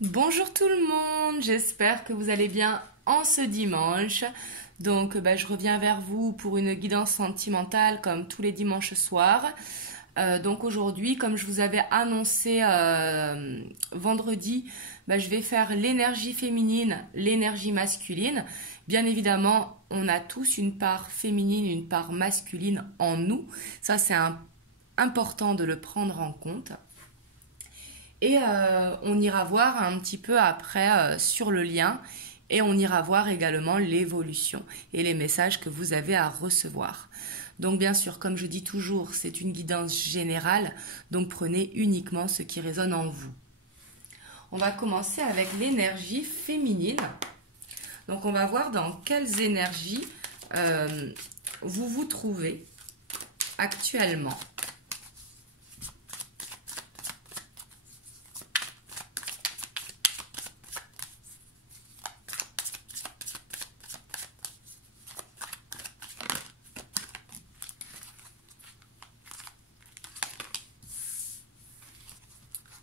Bonjour tout le monde, j'espère que vous allez bien en ce dimanche. Donc je reviens vers vous pour une guidance sentimentale comme tous les dimanches soirs. Donc aujourd'hui, comme je vous avais annoncé vendredi, je vais faire l'énergie féminine, l'énergie masculine. Bien évidemment, on a tous une part féminine, une part masculine en nous. Ça, c'est important de le prendre en compte. Et on ira voir un petit peu après sur le lien et on ira voir également l'évolution et les messages que vous avez à recevoir. Donc bien sûr, comme je dis toujours, c'est une guidance générale, donc prenez uniquement ce qui résonne en vous. On va commencer avec l'énergie féminine. Donc on va voir dans quelles énergies vous vous trouvez actuellement.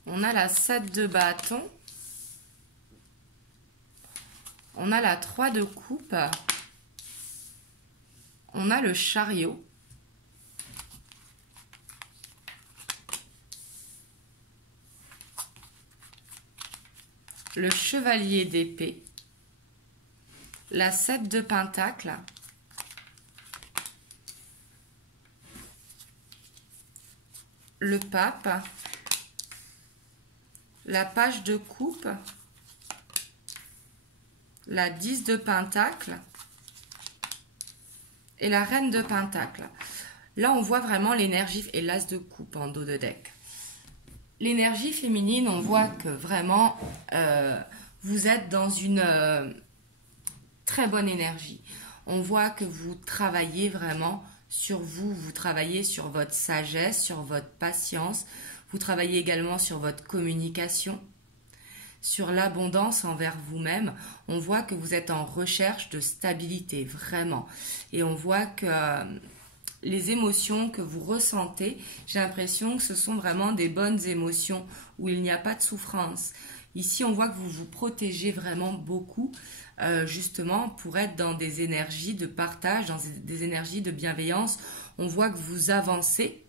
On a la 7 de bâton. On a la 3 de coupe. On a le chariot. Le chevalier d'épée. La 7 de pentacle. Le pape. La page de coupe, la 10 de pentacle et la reine de pentacle. Là, on voit vraiment l'énergie et l'as de coupe en dos de deck. L'énergie féminine, on voit que vraiment, vous êtes dans une très bonne énergie. On voit que vous travaillez vraiment sur vous, vous travaillez sur votre sagesse, sur votre patience. Vous travaillez également sur votre communication, sur l'abondance envers vous-même. On voit que vous êtes en recherche de stabilité, vraiment. Et on voit que les émotions que vous ressentez, j'ai l'impression que ce sont vraiment des bonnes émotions où il n'y a pas de souffrance. Ici, on voit que vous vous protégez vraiment beaucoup, justement, pour être dans des énergies de partage, dans des énergies de bienveillance. On voit que vous avancez.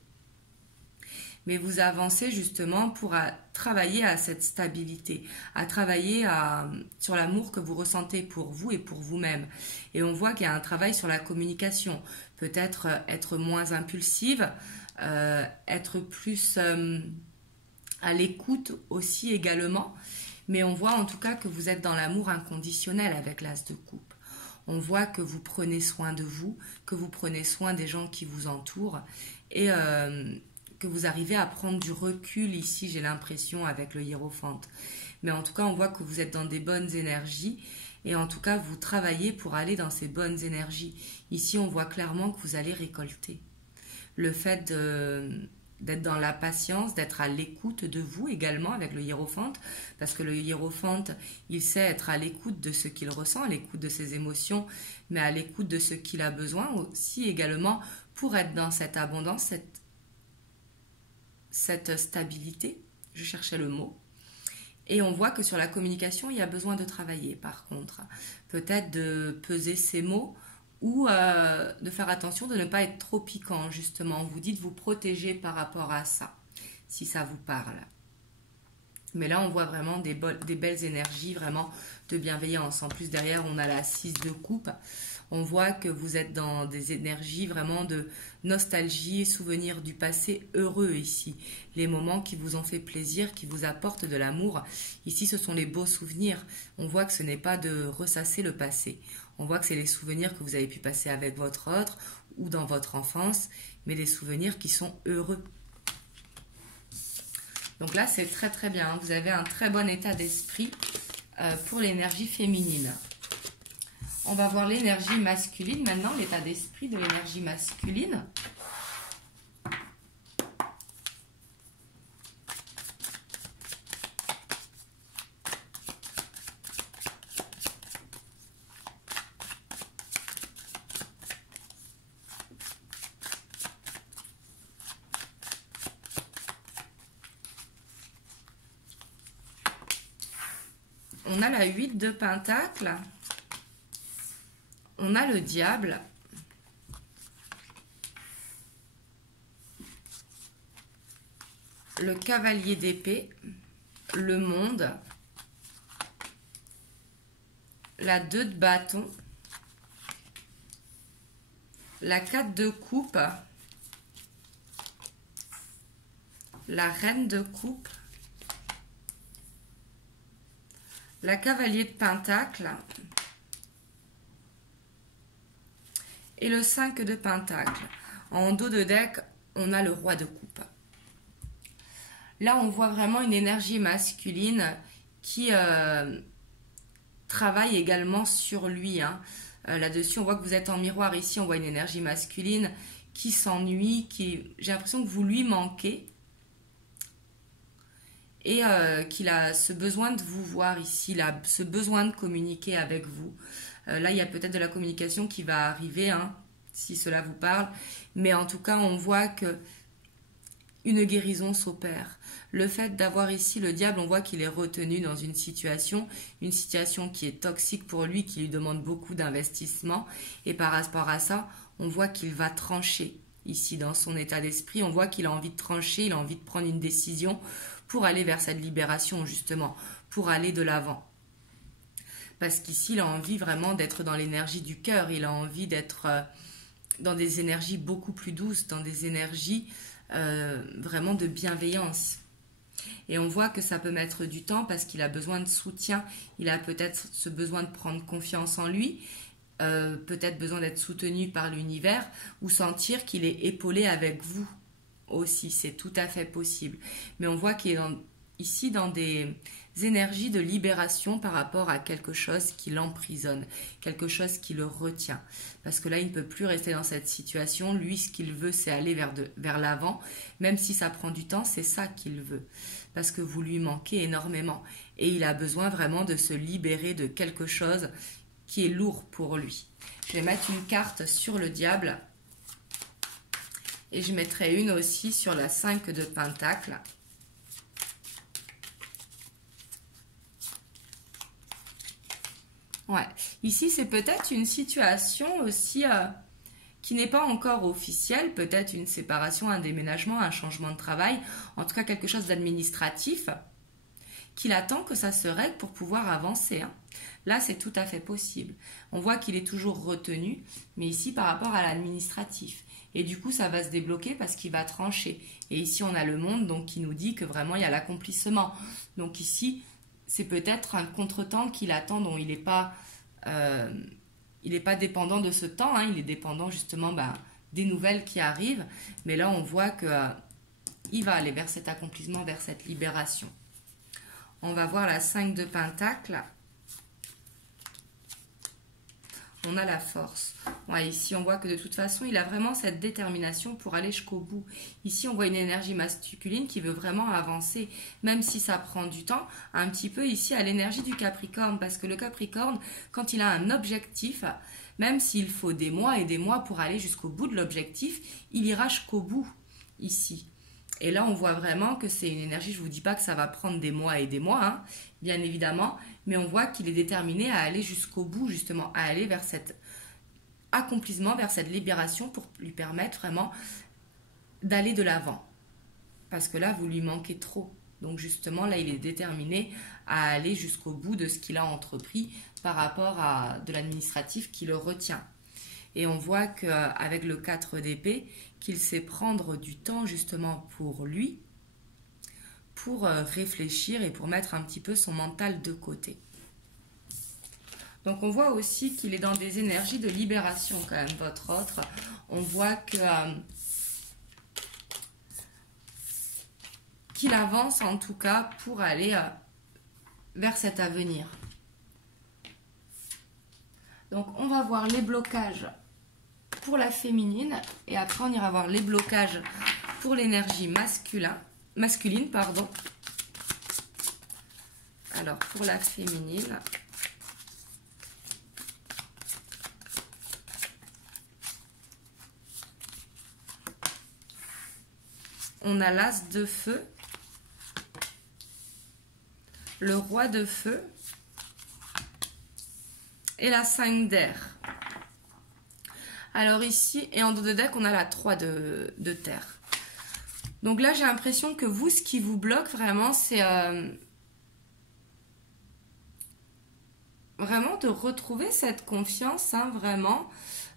Mais vous avancez justement pour travailler à cette stabilité, à travailler sur l'amour que vous ressentez pour vous et pour vous-même. Et on voit qu'il y a un travail sur la communication, peut-être être moins impulsive, être plus à l'écoute aussi également. Mais on voit en tout cas que vous êtes dans l'amour inconditionnel avec l'as de coupe. On voit que vous prenez soin de vous, que vous prenez soin des gens qui vous entourent et que vous arrivez à prendre du recul ici, j'ai l'impression, avec le hiérophante. Mais en tout cas, on voit que vous êtes dans des bonnes énergies et en tout cas, vous travaillez pour aller dans ces bonnes énergies. Ici, on voit clairement que vous allez récolter. Le fait d'être dans la patience, d'être à l'écoute de vous également avec le hiérophante, parce que le hiérophante, il sait être à l'écoute de ce qu'il ressent, à l'écoute de ses émotions, mais à l'écoute de ce qu'il a besoin aussi également pour être dans cette abondance, cette stabilité, je cherchais le mot. Et on voit que sur la communication, il y a besoin de travailler par contre. Peut-être de peser ses mots ou de faire attention de ne pas être trop piquant justement. Vous dites vous protéger par rapport à ça, si ça vous parle. Mais là, on voit vraiment des belles énergies, vraiment de bienveillance. En plus, derrière, on a la 6 de coupe. On voit que vous êtes dans des énergies vraiment de nostalgie, souvenirs du passé heureux ici. Les moments qui vous ont fait plaisir, qui vous apportent de l'amour. Ici, ce sont les beaux souvenirs. On voit que ce n'est pas de ressasser le passé. On voit que c'est les souvenirs que vous avez pu passer avec votre autre ou dans votre enfance, mais des souvenirs qui sont heureux. Donc là, c'est très très bien. Vous avez un très bon état d'esprit pour l'énergie féminine. On va voir l'énergie masculine maintenant, l'état d'esprit de l'énergie masculine. on a la 8 de Pentacle, on a le diable, le cavalier d'épée, le monde, la 2 de bâton, la 4 de coupe, la reine de coupe, la cavalier de pentacle et le 5 de pentacle. En dos de deck, on a le roi de coupe. Là, on voit vraiment une énergie masculine qui travaille également sur lui. Hein. Là-dessus, on voit que vous êtes en miroir. Ici, on voit une énergie masculine qui s'ennuie, j'ai l'impression que vous lui manquez. Et qu'il a ce besoin de vous voir ici, il a ce besoin de communiquer avec vous. Là, il y a peut-être de la communication qui va arriver, hein, si cela vous parle. Mais en tout cas, on voit que une guérison s'opère. Le fait d'avoir ici le diable, on voit qu'il est retenu dans une situation qui est toxique pour lui, qui lui demande beaucoup d'investissement. Et par rapport à ça, on voit qu'il va trancher ici dans son état d'esprit. On voit qu'il a envie de trancher, il a envie de prendre une décision pour aller vers cette libération, justement, pour aller de l'avant. Parce qu'ici, il a envie vraiment d'être dans l'énergie du cœur, il a envie d'être dans des énergies beaucoup plus douces, dans des énergies vraiment de bienveillance. Et on voit que ça peut mettre du temps parce qu'il a besoin de soutien, il a peut-être ce besoin de prendre confiance en lui, peut-être besoin d'être soutenu par l'univers ou sentir qu'il est épaulé avec vous aussi, c'est tout à fait possible. Mais on voit qu'il est ici dans des énergies de libération par rapport à quelque chose qui l'emprisonne, quelque chose qui le retient. Parce que là, il ne peut plus rester dans cette situation. Lui, ce qu'il veut, c'est aller vers l'avant. Même si ça prend du temps, c'est ça qu'il veut. Parce que vous lui manquez énormément. Et il a besoin vraiment de se libérer de quelque chose qui est lourd pour lui. Je vais mettre une carte sur le diable. Et je mettrai une aussi sur la 5 de Pentacle. Ouais, ici c'est peut-être une situation aussi qui n'est pas encore officielle, peut-être une séparation, un déménagement, un changement de travail, en tout cas quelque chose d'administratif, qu'il attend que ça se règle pour pouvoir avancer. Hein. Là, c'est tout à fait possible. On voit qu'il est toujours retenu, mais ici par rapport à l'administratif. Et du coup, ça va se débloquer parce qu'il va trancher. Et ici, on a le monde donc, qui nous dit que vraiment, il y a l'accomplissement. Donc ici, c'est peut-être un contretemps qu'il attend, dont il n'est pas dépendant de ce temps. Hein, il est dépendant justement des nouvelles qui arrivent. Mais là, on voit qu'il va aller vers cet accomplissement, vers cette libération. On va voir la 5 de Pentacle. On a la force. Ouais, ici, on voit que de toute façon, il a vraiment cette détermination pour aller jusqu'au bout. Ici, on voit une énergie masculine qui veut vraiment avancer, même si ça prend du temps, un petit peu ici à l'énergie du Capricorne. Parce que le Capricorne, quand il a un objectif, même s'il faut des mois et des mois pour aller jusqu'au bout de l'objectif, il ira jusqu'au bout ici. Et là, on voit vraiment que c'est une énergie, je ne vous dis pas que ça va prendre des mois et des mois, hein, bien évidemment, mais on voit qu'il est déterminé à aller jusqu'au bout, justement, à aller vers cet accomplissement, vers cette libération pour lui permettre vraiment d'aller de l'avant. Parce que là, vous lui manquez trop. Donc justement, là, il est déterminé à aller jusqu'au bout de ce qu'il a entrepris par rapport à de l'administratif qui le retient. Et on voit qu'avec le 4 d'épée, qu'il sait prendre du temps justement pour lui, pour réfléchir et pour mettre un petit peu son mental de côté. Donc on voit aussi qu'il est dans des énergies de libération quand même, votre autre. On voit qu'il avance en tout cas pour aller vers cet avenir. Donc on va voir les blocages pour la féminine et après on ira voir les blocages pour l'énergie masculine. Alors pour la féminine, on a l'as de feu, le roi de feu et la 5 d'air. Alors ici, et en dos de deck, on a la 3 de terre. Donc là, j'ai l'impression que vous, ce qui vous bloque vraiment, c'est vraiment de retrouver cette confiance, hein, vraiment,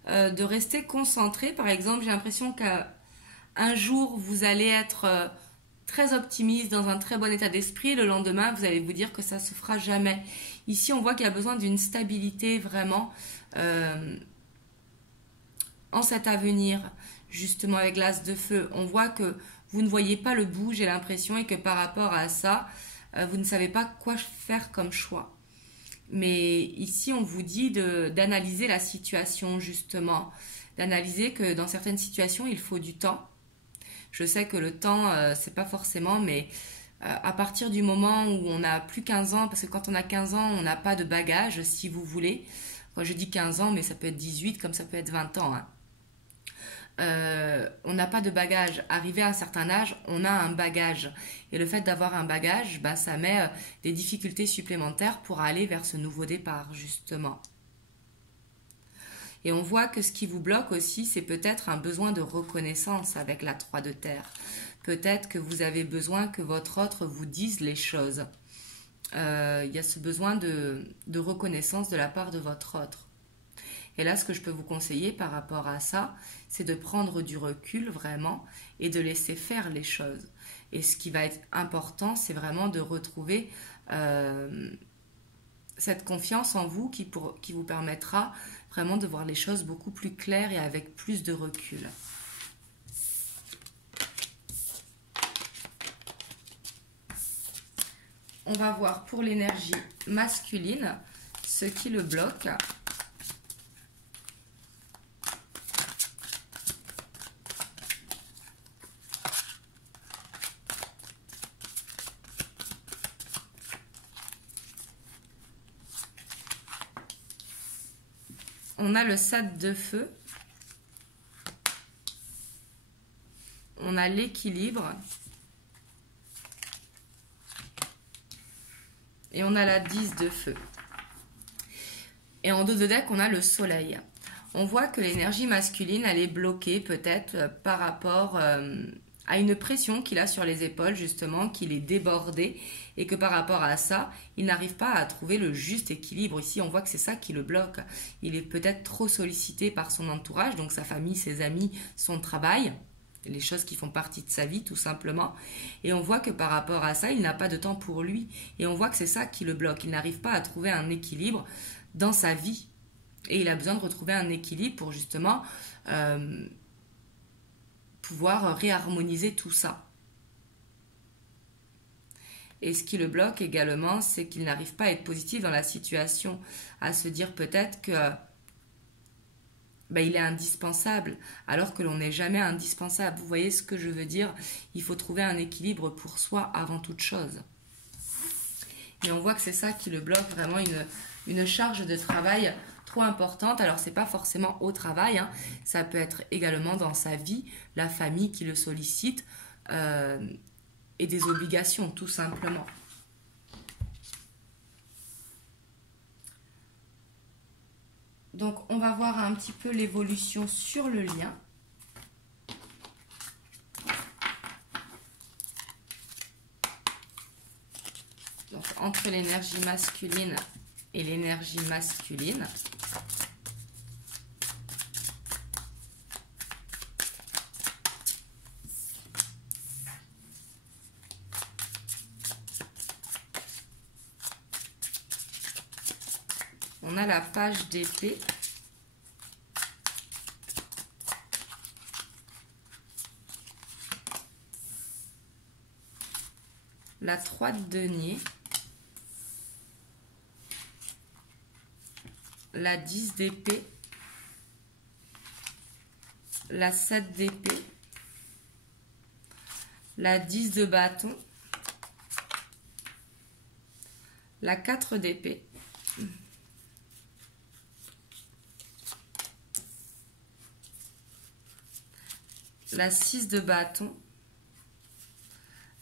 de rester concentré. Par exemple, j'ai l'impression qu'un jour, vous allez être très optimiste, dans un très bon état d'esprit. Le lendemain, vous allez vous dire que ça ne se fera jamais. Ici, on voit qu'il y a besoin d'une stabilité vraiment en cet avenir, justement avec l'as de feu. On voit que vous ne voyez pas le bout, j'ai l'impression, et que par rapport à ça, vous ne savez pas quoi faire comme choix. Mais ici, on vous dit d'analyser la situation, justement. D'analyser que dans certaines situations, il faut du temps. Je sais que le temps, c'est pas forcément, mais à partir du moment où on a plus 15 ans, parce que quand on a 15 ans, on n'a pas de bagage, si vous voulez. Quand je dis 15 ans, mais ça peut être 18, comme ça peut être 20 ans, hein. On n'a pas de bagage. Arrivé à un certain âge, on a un bagage. Et le fait d'avoir un bagage, bah, ça met des difficultés supplémentaires pour aller vers ce nouveau départ, justement. Et on voit que ce qui vous bloque aussi, c'est peut-être un besoin de reconnaissance avec la 3 de terre. Peut-être que vous avez besoin que votre autre vous dise les choses. Il y a ce besoin de reconnaissance de la part de votre autre. Et là, ce que je peux vous conseiller par rapport à ça, c'est de prendre du recul vraiment et de laisser faire les choses. Et ce qui va être important, c'est vraiment de retrouver cette confiance en vous qui vous permettra vraiment de voir les choses beaucoup plus claires et avec plus de recul. On va voir pour l'énergie masculine ce qui le bloque. On a le 7 de feu. On a l'équilibre. Et on a la 10 de feu. Et en dos de deck, on a le soleil. On voit que l'énergie masculine, elle est bloquée peut-être par rapport à une pression qu'il a sur les épaules, justement, qu'il est débordé. Et que par rapport à ça, il n'arrive pas à trouver le juste équilibre. Ici, on voit que c'est ça qui le bloque. Il est peut-être trop sollicité par son entourage, donc sa famille, ses amis, son travail, les choses qui font partie de sa vie, tout simplement. Et on voit que par rapport à ça, il n'a pas de temps pour lui. Et on voit que c'est ça qui le bloque. Il n'arrive pas à trouver un équilibre dans sa vie. Et il a besoin de retrouver un équilibre pour justement pouvoir réharmoniser tout ça. Et ce qui le bloque également, c'est qu'il n'arrive pas à être positif dans la situation, à se dire peut-être que il est indispensable, alors que l'on n'est jamais indispensable. Vous voyez ce que je veux dire? Il faut trouver un équilibre pour soi avant toute chose. Et on voit que c'est ça qui le bloque, vraiment une charge de travail trop importante. Alors, c'est pas forcément au travail, hein. Ça peut être également dans sa vie, la famille qui le sollicite, et des obligations, tout simplement. Donc, on va voir un petit peu l'évolution sur le lien. Donc, entre l'énergie masculine et l'énergie masculine. On a la page d'épée. La 3 de denier. La 10 d'épée. La 7 d'épée. La 10 de bâton. La 4 d'épée. La 6 de bâton,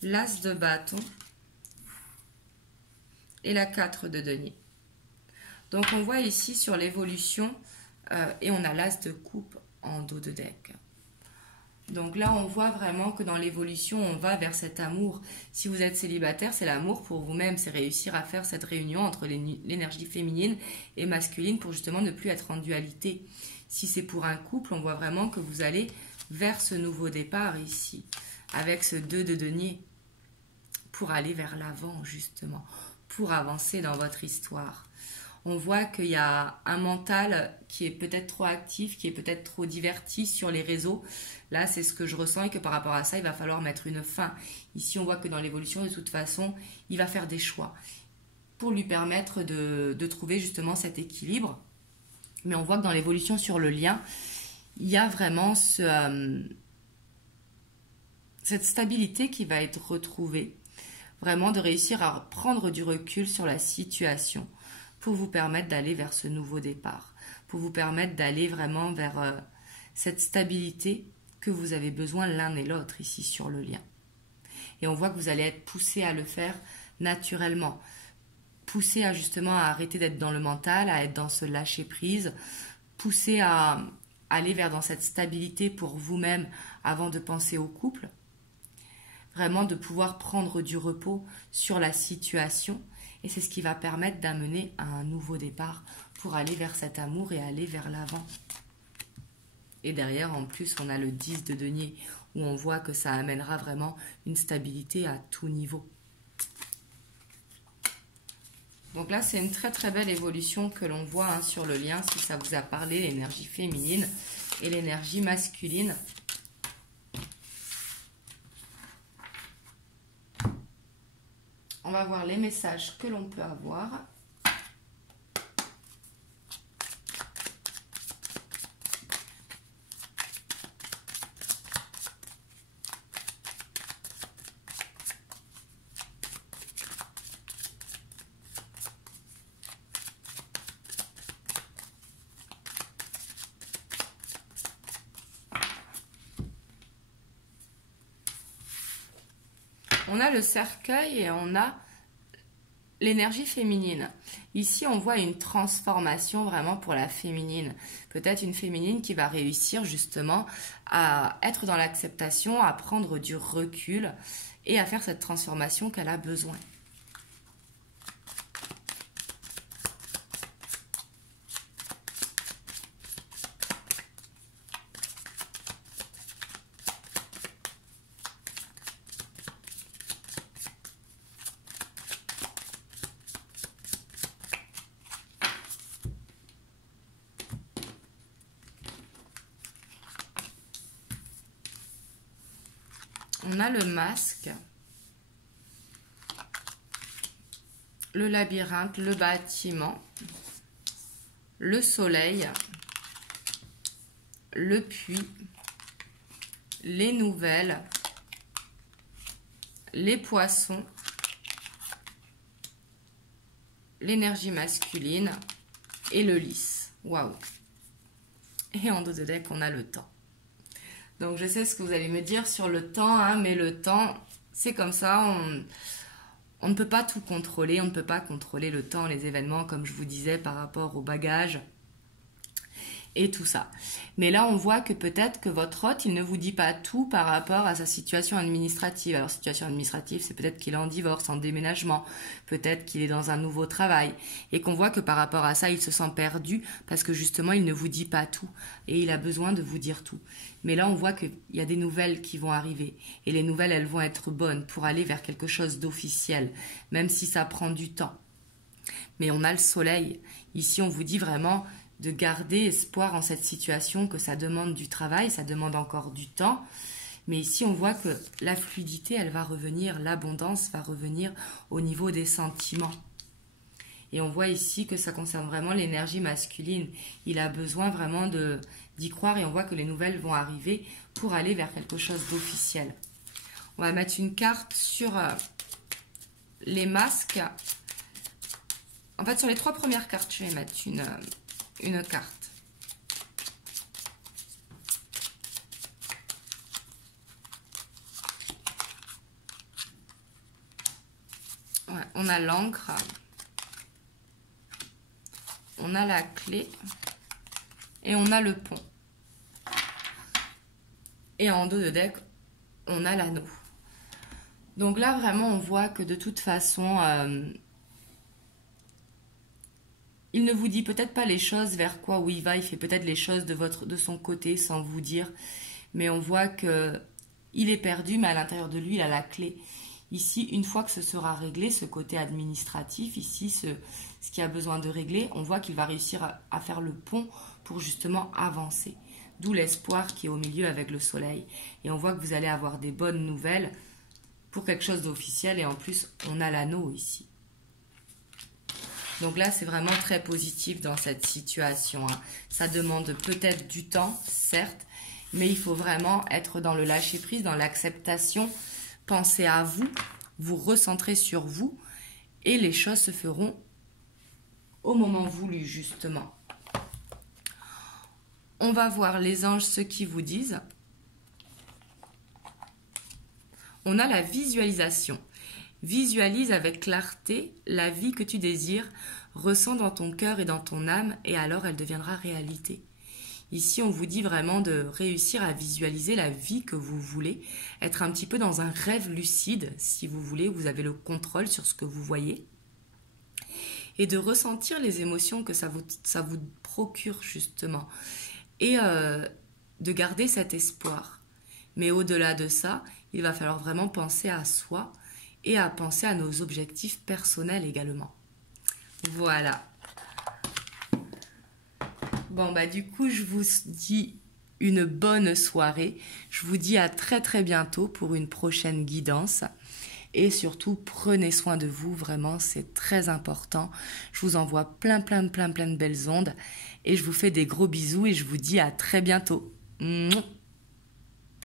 l'as de bâton et la 4 de denier. Donc on voit ici sur l'évolution, et on a l'as de coupe en dos de deck. Donc là, on voit vraiment que dans l'évolution, on va vers cet amour. Si vous êtes célibataire, c'est l'amour pour vous-même. C'est réussir à faire cette réunion entre l'énergie féminine et masculine pour justement ne plus être en dualité. Si c'est pour un couple, on voit vraiment que vous allez vers ce nouveau départ ici, avec ce 2 de denier, pour aller vers l'avant justement, pour avancer dans votre histoire. On voit qu'il y a un mental qui est peut-être trop actif, qui est peut-être trop diverti sur les réseaux. Là, c'est ce que je ressens et que par rapport à ça, il va falloir mettre une fin. Ici, on voit que dans l'évolution, de toute façon, il va faire des choix pour lui permettre de trouver justement cet équilibre. Mais on voit que dans l'évolution sur le lien, il y a vraiment cette stabilité qui va être retrouvée. Vraiment de réussir à prendre du recul sur la situation pour vous permettre d'aller vers ce nouveau départ, pour vous permettre d'aller vraiment vers cette stabilité que vous avez besoin l'un et l'autre ici sur le lien. Et on voit que vous allez être poussé à le faire naturellement, poussé à justement à arrêter d'être dans le mental, à être dans ce lâcher prise, poussé à aller vers dans cette stabilité pour vous-même avant de penser au couple, vraiment de pouvoir prendre du repos sur la situation. Et c'est ce qui va permettre d'amener à un nouveau départ pour aller vers cet amour et aller vers l'avant. Et derrière, en plus, on a le 10 de denier où on voit que ça amènera vraiment une stabilité à tout niveau. Donc là, c'est une très très belle évolution que l'on voit sur le lien, si ça vous a parlé, l'énergie féminine et l'énergie masculine. On va voir les messages que l'on peut avoir. On a le cercueil et on a l'énergie féminine. Ici, on voit une transformation vraiment pour la féminine. Peut-être une féminine qui va réussir justement à être dans l'acceptation, à prendre du recul et à faire cette transformation qu'elle a besoin. On a le masque, le labyrinthe, le bâtiment, le soleil, le puits, les nouvelles, les poissons, l'énergie masculine et le lys. Waouh! Et en dos de deck, on a le temps. Donc je sais ce que vous allez me dire sur le temps, mais le temps, c'est comme ça, on ne peut pas tout contrôler, on ne peut pas contrôler le temps, les événements, comme je vous disais, par rapport au bagage et tout ça. Mais là, on voit que peut-être que votre hôte, il ne vous dit pas tout par rapport à sa situation administrative. Alors, situation administrative, c'est peut-être qu'il est en divorce, en déménagement, peut-être qu'il est dans un nouveau travail, et qu'on voit que par rapport à ça, il se sent perdu parce que justement, il ne vous dit pas tout, et il a besoin de vous dire tout. Mais là, on voit qu'il y a des nouvelles qui vont arriver, et les nouvelles, elles vont être bonnes pour aller vers quelque chose d'officiel, même si ça prend du temps. Mais on a le soleil. Ici, on vous dit vraiment de garder espoir en cette situation, que ça demande du travail, ça demande encore du temps. Mais ici, on voit que la fluidité, elle va revenir, l'abondance va revenir au niveau des sentiments. Et on voit ici que ça concerne vraiment l'énergie masculine. Il a besoin vraiment d'y croire et on voit que les nouvelles vont arriver pour aller vers quelque chose d'officiel. On va mettre une carte sur les masques. En fait, sur les 3 premières cartes, je vais mettre une carte. Ouais, on a l'encre, on a la clé et on a le pont. Et en dos de deck, on a l'anneau. Donc là, vraiment, on voit que de toute façon, il ne vous dit peut-être pas les choses vers quoi où il va. Il fait peut-être les choses de son côté sans vous dire. Mais on voit que il est perdu, mais à l'intérieur de lui, il a la clé. Ici, une fois que ce sera réglé, ce côté administratif, ici, ce qui a besoin de régler, on voit qu'il va réussir à faire le pont pour justement avancer. D'où l'espoir qui est au milieu avec le soleil. Et on voit que vous allez avoir des bonnes nouvelles pour quelque chose d'officiel. Et en plus, on a l'anneau ici. Donc là, c'est vraiment très positif dans cette situation. Ça demande peut-être du temps, certes, mais il faut vraiment être dans le lâcher-prise, dans l'acceptation. Pensez à vous, vous recentrez sur vous et les choses se feront au moment voulu, justement. On va voir les anges, ce qu'ils vous disent. On a la visualisation. Visualise avec clarté la vie que tu désires, ressens dans ton cœur et dans ton âme, et alors elle deviendra réalité. Ici, on vous dit vraiment de réussir à visualiser la vie que vous voulez, être un petit peu dans un rêve lucide, si vous voulez, vous avez le contrôle sur ce que vous voyez, et de ressentir les émotions que ça vous procure, justement, et de garder cet espoir. Mais au-delà de ça, il va falloir vraiment penser à soi et à penser à nos objectifs personnels également. Voilà. Bon, bah du coup, je vous dis une bonne soirée. Je vous dis à très très bientôt pour une prochaine guidance. Et surtout, prenez soin de vous, vraiment, c'est très important. Je vous envoie plein de belles ondes. Et je vous fais des gros bisous et je vous dis à très bientôt. Mouah.